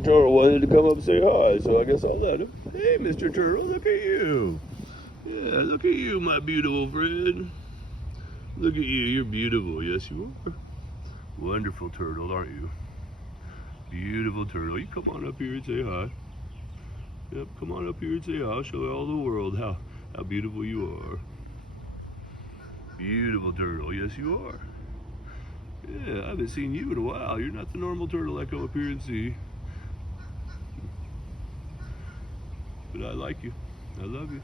Turtle wanted to come up and say hi, so I guess I'll let him. Hey, Mr. Turtle, look at you. Yeah, look at you, my beautiful friend. Look at you, you're beautiful. Yes, you are. Wonderful turtle, aren't you? Beautiful turtle. You come on up here and say hi. Yep, come on up here and say hi. I'll show all the world how beautiful you are. Beautiful turtle. Yes, you are. Yeah, I haven't seen you in a while. You're not the normal turtle I come up here and see. But I like you. I love you.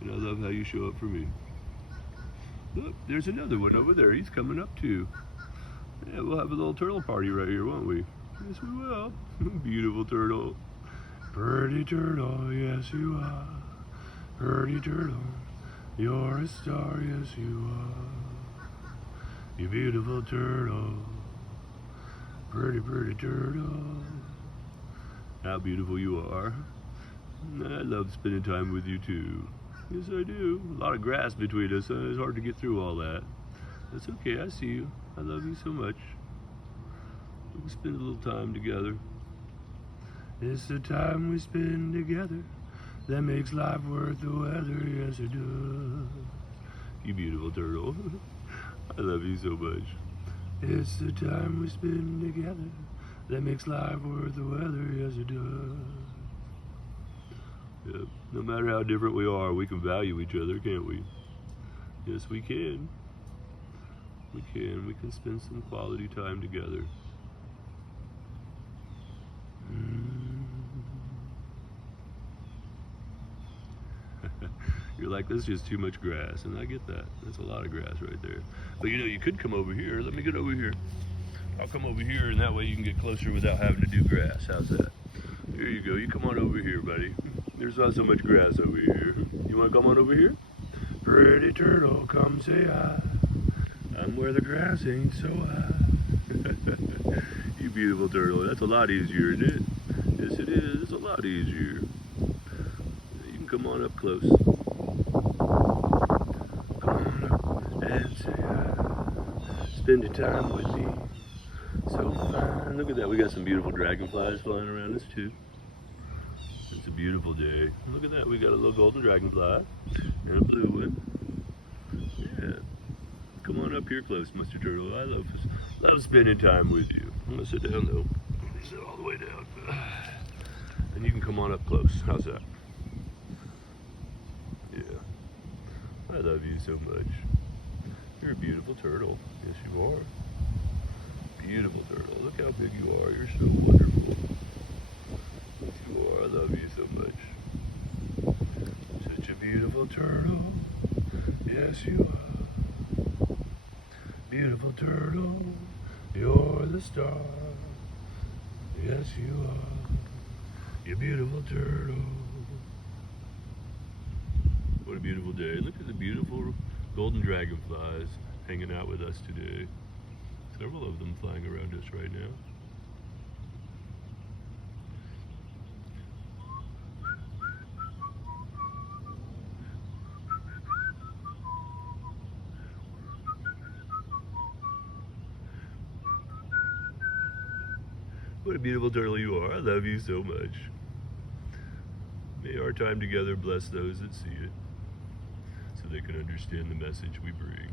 And I love how you show up for me. Look, there's another one over there. He's coming up too. Yeah, we'll have a little turtle party right here, won't we? Yes, we will. Beautiful turtle. Pretty turtle, yes you are. Pretty turtle, you're a star, yes you are. You beautiful turtle. Pretty, pretty turtle. How beautiful you are. I love spending time with you too. Yes, I do. A lot of grass between us. It's hard to get through all that. That's okay. I see you. I love you so much. We can spend a little time together. It's the time we spend together that makes life worth the weather. Yes, it does. You beautiful turtle. I love you so much. It's the time we spend together that makes life worth the weather. Yes, it does. Yep. No matter how different we are, we can value each other, can't we? Yes, we can. We can. We can spend some quality time together. You're like, that's just too much grass, and I get that. That's a lot of grass right there. But you know, you could come over here. Let me get over here. I'll come over here, and that way you can get closer without having to do grass. How's that? Here you go. You come on over here, buddy. There's not so much grass over here. You want to come on over here? Pretty turtle, come say hi. I'm where the grass ain't so high. You beautiful turtle. That's a lot easier, isn't it? Yes, it is. It's a lot easier. You can come on up close. Come on up and say hi. Spend your time with me. So fine. Look at that. We got some beautiful dragonflies flying around us too. It's a beautiful day. Look at that. We got a little golden dragonfly and a blue one. Yeah. Come on up here close, Mr. Turtle. I love spending time with you. I'm gonna sit down though. Sit all the way down. And you can come on up close. How's that? Yeah. I love you so much. You're a beautiful turtle. Yes, you are. Beautiful turtle. Look how big you are. You're so wonderful. Yes, you are. I love you so much. Such a beautiful turtle. Yes, you are. Beautiful turtle. You're the star. Yes, you are. You beautiful turtle. What a beautiful day. Look at the beautiful golden dragonflies hanging out with us today. Several of them flying around us right now. What a beautiful turtle you are. I love you so much. May our time together bless those that see it, so they can understand the message we bring.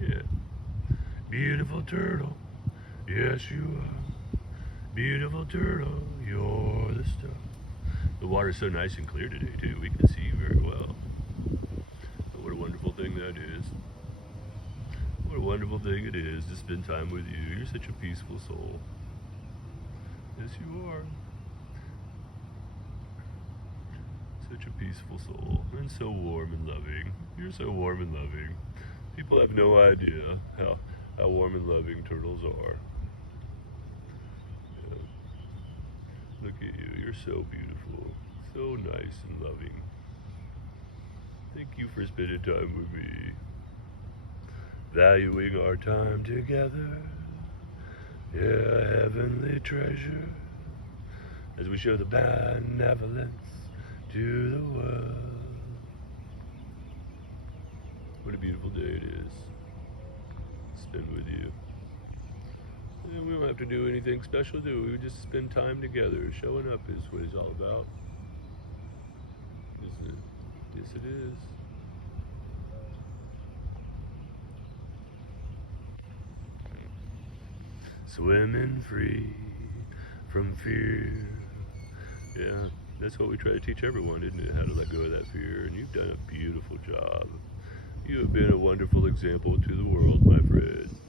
Yeah. Beautiful turtle. Yes, you are. Beautiful turtle. You're the star. The water's so nice and clear today, too. We can see you very well. But what a wonderful thing that is. What a wonderful thing it is to spend time with you. You're such a peaceful soul. Yes, you are. Such a peaceful soul, and so warm and loving. You're so warm and loving. People have no idea how warm and loving turtles are. Yeah. Look at you. You're so beautiful. So nice and loving. Thank you for spending time with me. Valuing our time together. Yeah, heavenly treasure. As we show the benevolence to the world. What a beautiful day it is. Spend with you. And we don't have to do anything special, do we? We just spend time together. Showing up is what it's all about. Isn't it? Yes, it is. Swimming free from fear. Yeah, that's what we try to teach everyone, isn't it? How to let go of that fear. And you've done a beautiful job. You have been a wonderful example to the world, my friend.